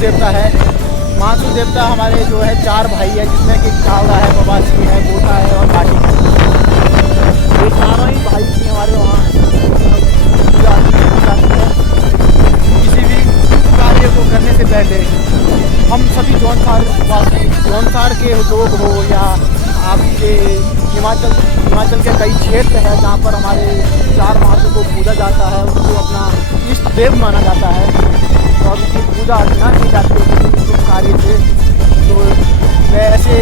देवता है। महासू देवता हमारे जो है 4 भाई है, जिसमें कि कावड़ा है, बबासी है, गोटा है और बाटी। ये चारों ही भाई की हमारे वहाँ पूजा जाती है। किसी भी कार्य को करने से पहले हम सभी जौनसार के लोग हो या आपके हिमाचल के कई क्षेत्र है जहाँ पर हमारे 4 महासू को पूजा जाता है, उनको अपना इष्ट देव माना जाता है और उनकी पूजा अर्चना की जाती है किसी भी शुभ कार्य से। तो मैं ऐसे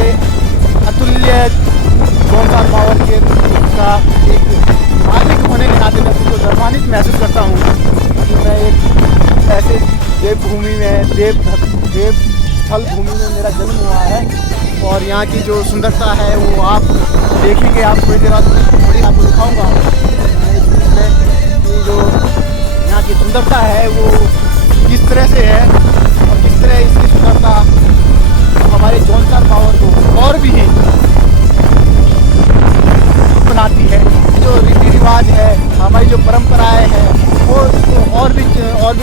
अतुल्य जौनसार पावर के का एक नागरिक होने के नाते मैं खुद को गर्वान्वित महसूस करता हूँ कि मैं एक ऐसे देवभूमि में देव स्थल भूमि में मेरा जन्म हुआ है। और यहाँ की जो सुंदरता है वो आप देखेंगे, आप थोड़ी देर बाद थोड़ी आपको दिखाऊँगा कि जो यहाँ की सुंदरता है वो किस तरह से है और किस तरह इसकी सुंदरता हमारे जौनसार पावर को और भी बनाती है। जो रीति रिवाज है, हमारी जो परंपराएं हैं वो और भी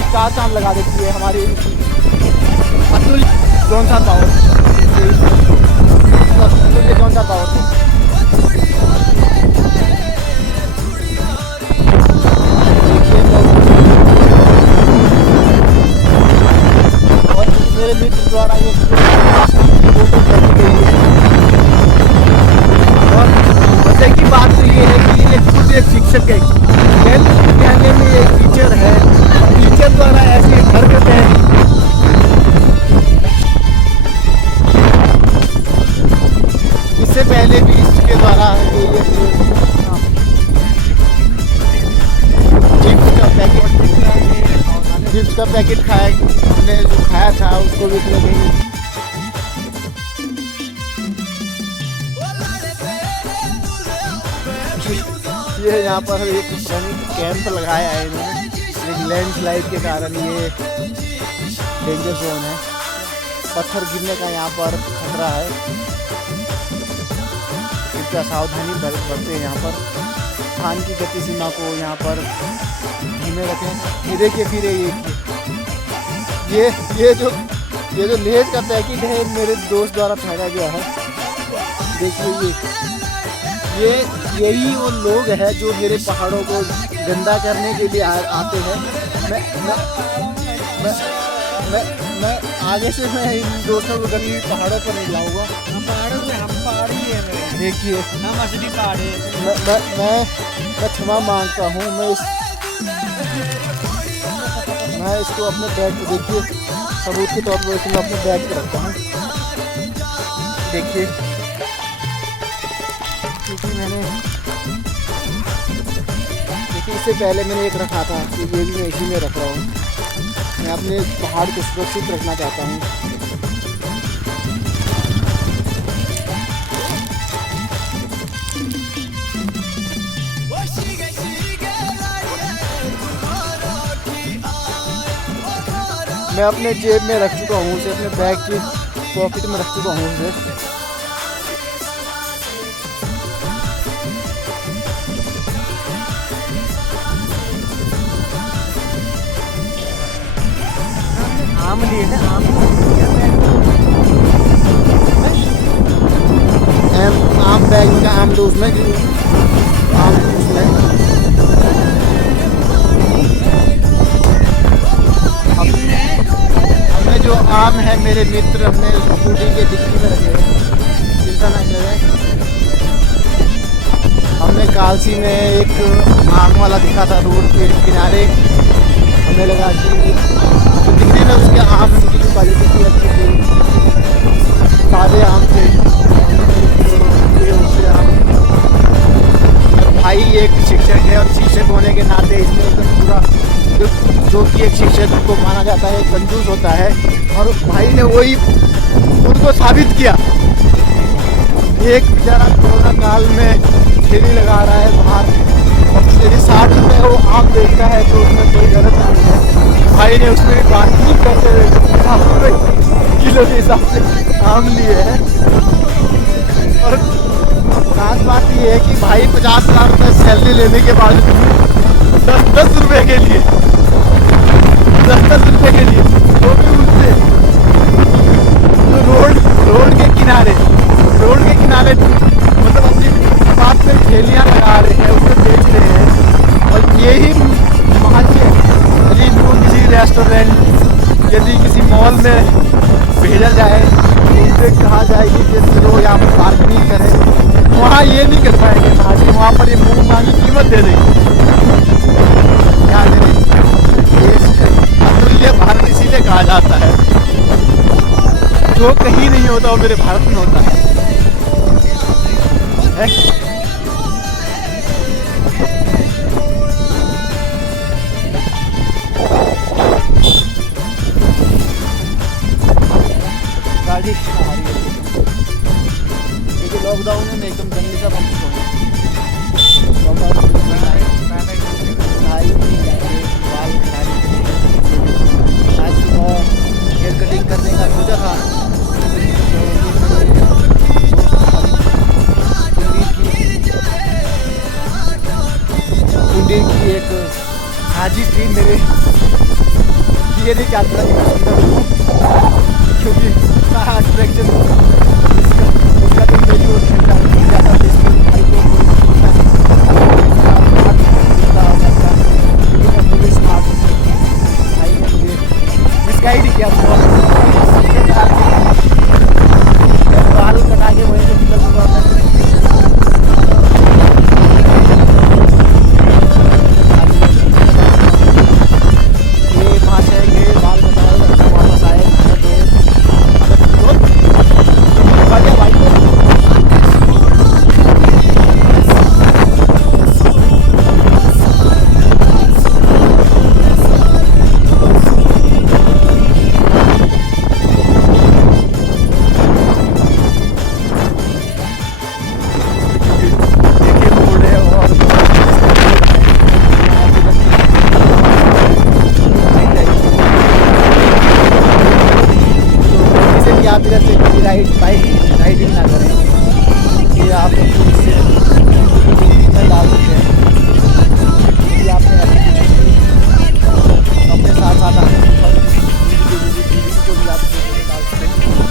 चार चांद लगा देती है हमारी अतुल्य जौनसार पावर को। और मेरे मित्र द्वारा ये फोटो खींची गई है। और मजे की बात तो ये है कि ये खुद एक शिक्षक है, कहने में एक टीचर है, टीचर द्वारा ऐसी हरकत है। इससे पहले भी इसके द्वारा चिप्स का पैकेट खाया, हमने जो खाया था उसको भी लगेंगे। ये यहाँ पर एक कैंप लगाया है इन्होंने, एक लैंडस्लाइड के कारण ये डेंजर जोन है, पत्थर गिरने का यहाँ पर खतरा है। कृपया सावधानी बरतें यहाँ पर, स्थान की गति सीमा को यहाँ पर धीमे रखें। ये देखिए फिर ये जो लेज का पैकेट है मेरे दोस्त द्वारा फेंका गया है। देखिए यही वो लोग हैं जो मेरे पहाड़ों को गंदा करने के लिए आते हैं। मैं आगे से मैं इन दोस्तों को कभी पहाड़ों पर नहीं लाऊंगा। हम पहाड़ी है, देखिए हम असली पहाड़ी। मैं क्षमा मांगता हूँ। मैं इसको अपने बैग पे, देखिए सबूत के तौर पर इसको अपने बैग पे रखता हूँ। देखिए क्योंकि इससे पहले मैंने एक रखा था कि ये भी मैं इसी में रख रहा हूँ। मैं अपने पहाड़ को सुरक्षित रखना चाहता हूँ। मैं अपने जेब में रख चुका हूँ उसे, अपने बैग की पॉकेट में रख चुका हूँ उसे। आम लिए थे, आम बैग का आम दो उसमें, आम उसमें हमने जो आम है मेरे मित्र हमने स्कूटी के डिक्की में रखे, चिंता ना करें। हमने कालसी में एक आम वाला दिखा था रोड के किनारे, हमें लगा कि तो दिखने में उसके आम की जो क्वालिटी थी अच्छी थी, ताज़े आम थे। उससे हम भाई एक शिक्षक है और शिक्षक होने के नाते इसमें एकदम पूरा जो कि एक शिक्षक को माना जाता है कंजूस होता है, और भाई ने वही उनको साबित किया। एक बेचारा कोरोना काल में ठेली लगा रहा है बाहर, और यदि 60 रुपये वो आम बेचता है तो उसमें कोई गलत नहीं है। भाई ने उसमें बात नहीं करते हुए 50 रुपये किलो के हिसाब से आम लिए हैं। और खास बात ये है कि भाई 50,000 रुपये सैलरी लेने के बाद 10-10 रुपये के लिए 10-10 रुपये के लिए वो भी उनसे मॉल में भेजा जाए, उनसे कहा जाए कि चलो यहाँ पर पार्किंग करें, वहाँ ये नहीं कर पाएंगे महाजी, वहाँ पर ये मुँह मांगी कीमत दे देंगे। क्या करें, अतुल्य भारत इसीलिए कहा जाता है, जो कहीं नहीं होता वो मेरे भारत में होता है। गाड़ी देखिए लॉकडाउन में एकदम जंगली सा बंद हो आज सुबह हेयर कटिंग करने का सोचा था, कुंडी की एक हाजी थी मेरे, ये नहीं क्या क्योंकि अट्रैक्शन उसका तो मेरी ओर खींचा ज़्यादा भाई ने मुझे मिसगाइड किया, बाल कटा के वहीं से निकल चुका। राइडिंग ना करें कि आप इससे डाल सकते हैं कि आपने अपने साथ साथ को भी आप डाल सकते हैं।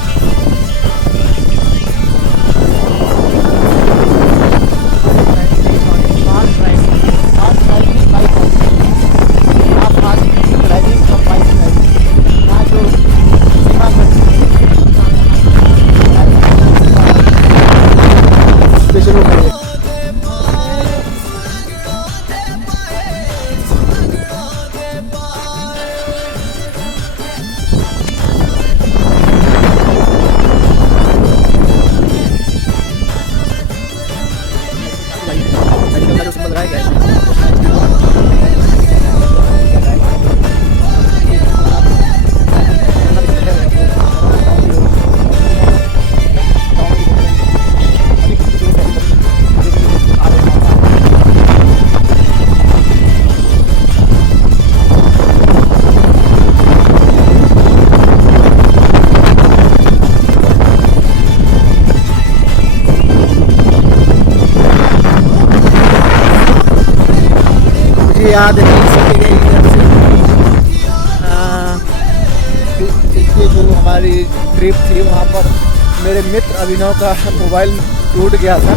याद है इसलिए जो हमारी ट्रिप थी वहाँ पर मेरे मित्र अभिनव का मोबाइल टूट गया था।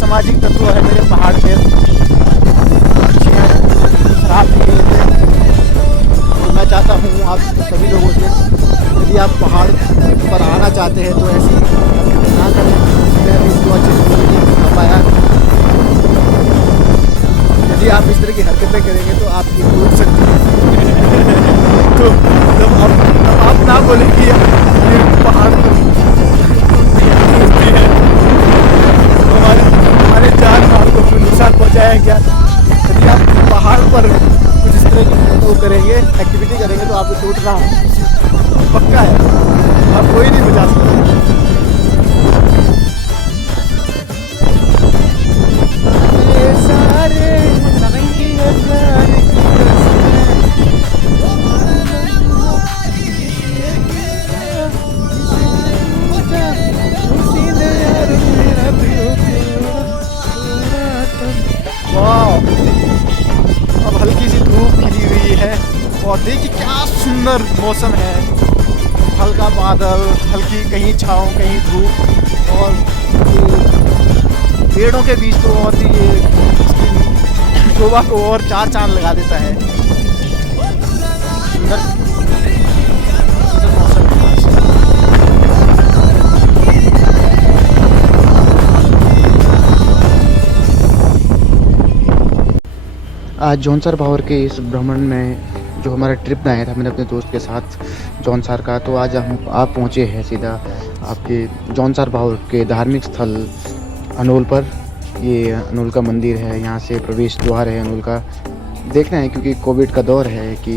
सामाजिक तत्व है मेरे पहाड़ पे, शराब पी लेते हैं। तो मैं चाहता हूँ आप सभी लोगों से, यदि आप पहाड़ पर आना चाहते हैं तो ऐसी ना करें। मैं इसको अच्छे से नहीं कर पाया, यदि आप इस तरह की हरकतें करेंगे तो आपकी टूट सकती है। तो जब आप ना बोले कि ये पहाड़ तो है, तो हमारे जान माल को कोई नुकसान पहुँचाया क्या। यदि आप पहाड़ पर कुछ इस तरह की वो करेंगे, एक्टिविटी करेंगे, तो आपको टूटना पक्का है, आप कोई नहीं बचा सकता। अब हल्की सी धूप खिली हुई है और देखिए क्या सुंदर मौसम है, हल्का बादल, हल्की कहीं छाँव कहीं धूप, और पेड़ों के बीच तो और भी ये शोभा को और चार चांद लगा देता है। सुंदर सुंदर मौसम है। आज जौनसार भावर के इस भ्रमण में जो हमारा ट्रिप बनाया था मैंने अपने दोस्त के साथ जौनसार का, तो आज हम आप पहुँचे हैं सीधा आपके जौनसार भावर के धार्मिक स्थल अनोल पर। ये अनोल का मंदिर है, यहाँ से प्रवेश द्वार है अनोल का। देखना है क्योंकि कोविड का दौर है कि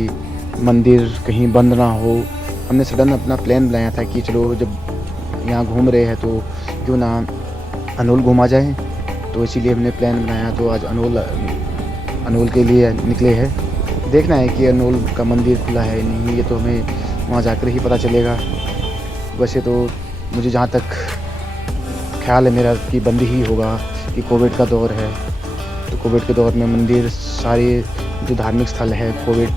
मंदिर कहीं बंद ना हो। हमने सडन अपना प्लान बनाया था कि चलो जब यहाँ घूम रहे हैं तो क्यों ना अनोल घूमा जाए, तो इसीलिए हमने प्लान बनाया। तो आज अनोल के लिए निकले हैं। देखना है कि अनोल का मंदिर खुला है नहीं, ये तो हमें वहाँ जाकर ही पता चलेगा। वैसे तो मुझे जहाँ तक ख्याल है मेरा कि बंद ही होगा, कि कोविड का दौर है। तो कोविड के दौर में मंदिर सारे जो धार्मिक स्थल है कोविड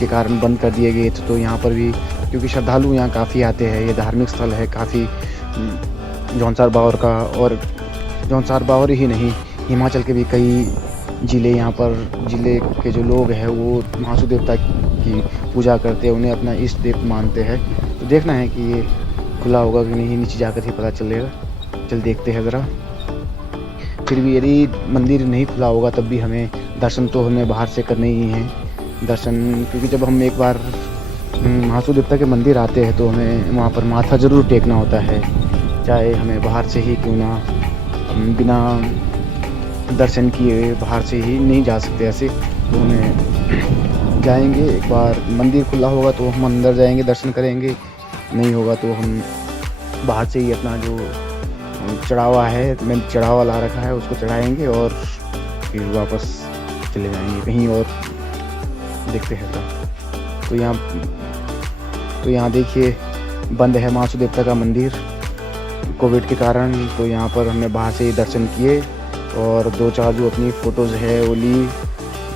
के कारण बंद कर दिए गए थे। तो यहाँ पर भी क्योंकि श्रद्धालु यहाँ काफ़ी आते हैं, ये धार्मिक स्थल है काफ़ी जौनसार भावर का, और जौनसार भावर ही नहीं हिमाचल के भी कई ज़िले यहाँ पर ज़िले के जो लोग हैं वो महासू देवता की पूजा करते हैं, उन्हें अपना इष्ट देव मानते हैं। तो देखना है कि ये खुला होगा कि नहीं, नीचे जाकर ही पता चलेगा। चल देखते हैं ज़रा। फिर भी यदि मंदिर नहीं खुला होगा तब भी हमें दर्शन तो हमें बाहर से करने ही हैं दर्शन, क्योंकि जब हम एक बार महासू देवता के मंदिर आते हैं तो हमें वहाँ पर माथा ज़रूर टेकना होता है, चाहे हमें बाहर से ही क्यों ना, बिना दर्शन किए बाहर से ही नहीं जा सकते ऐसे। तो हमें जाएंगे, एक बार मंदिर खुला होगा तो हम अंदर जाएंगे दर्शन करेंगे, नहीं होगा तो हम बाहर से ही अपना जो चढ़ावा है, मैंने चढ़ावा ला रखा है उसको चढ़ाएंगे और फिर वापस चले जाएंगे कहीं और। देखते हैं तो यहाँ देखिए बंद है महासू देवता का मंदिर कोविड के कारण। तो यहाँ पर हमने बाहर से ही दर्शन किए और 2-4 जो अपनी फ़ोटोज़ है वो ली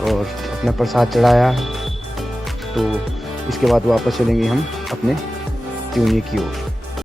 और अपना प्रसाद चढ़ाया। तो इसके बाद वापस चलेंगे हम अपने त्यूनी की ओर।